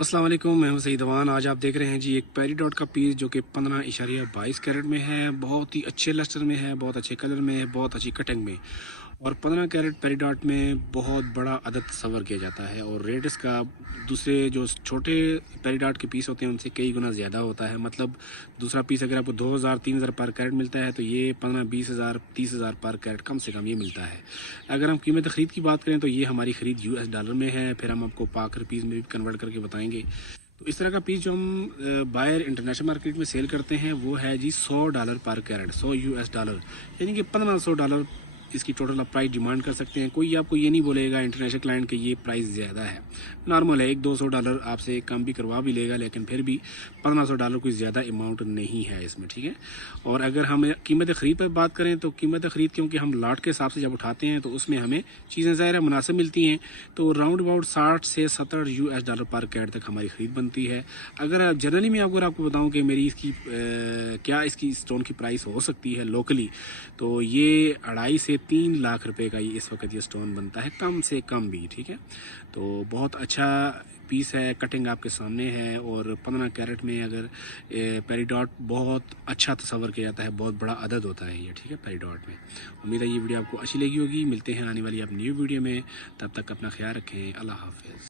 अस्सलाम वालेकुम, मैं हूं सईद अवान। आज आप देख रहे हैं जी एक पेरीडॉट का पीस जो कि 15.22 कैरेट में है। बहुत ही अच्छे लस्टर में है, बहुत अच्छे कलर में है, बहुत अच्छी कटिंग में। और 15 कैरेट पेरीडॉट में बहुत बड़ा अदद तस्वर किया जाता है और रेट इसका दूसरे जो छोटे पेरीडॉट के पीस होते हैं उनसे कई गुना ज़्यादा होता है। मतलब दूसरा पीस अगर आपको 2,000-3,000 पर कैरेट मिलता है तो ये 15-20,000-30,000 पर कैरेट कम से कम ये मिलता है। अगर हम कीमत ख़रीद की बात करें तो ये हमारी ख़रीद US डॉलर में है, फिर हम आपको पाक रुपीज़ में भी कन्वर्ट करके बताएंगे। तो इस तरह का पीस जो हम बाहर इंटरनेशनल मार्केट में सेल करते हैं वो है जी $100 पर कैरेट, 100 US डॉलर, यानी कि $1,500 इसकी टोटल आप प्राइस डिमांड कर सकते हैं। कोई आपको ये नहीं बोलेगा इंटरनेशनल क्लाइंट के ये प्राइस ज़्यादा है, नॉर्मल है। 100-200 डॉलर आपसे कम भी करवा भी लेगा, लेकिन फिर भी $1,500 कोई ज़्यादा अमाउंट नहीं है इसमें, ठीक है। और अगर हम कीमत ख़रीद पर बात करें तो कीमत ख़रीद क्योंकि हम लाट के हिसाब से जब उठाते हैं तो उसमें हमें चीज़ें ज़ाहिर है मुनासिब मिलती हैं। तो राउंड अबाउट 60 से 70 US डॉलर पर कैरेट तक हमारी ख़रीद बनती है। अगर जनरली मैं अगर आपको बताऊं कि मेरी इसकी क्या इसकी स्टोन की प्राइस हो सकती है लोकली, तो ये 2.5 से 3 लाख रुपए का ये इस वक्त ये स्टोन बनता है, कम से कम भी, ठीक है। तो बहुत अच्छा पीस है, कटिंग आपके सामने है। और 15 कैरेट में अगर पेरीडॉट बहुत अच्छा तस्वर किया जाता है, बहुत बड़ा अदद होता है ये, ठीक है, पेरीडॉट में। उम्मीद है ये वीडियो आपको अच्छी लगी होगी। मिलते हैं आने वाली आप न्यू वीडियो में, तब तक अपना ख्याल रखें। अल्लाह हाफिज़।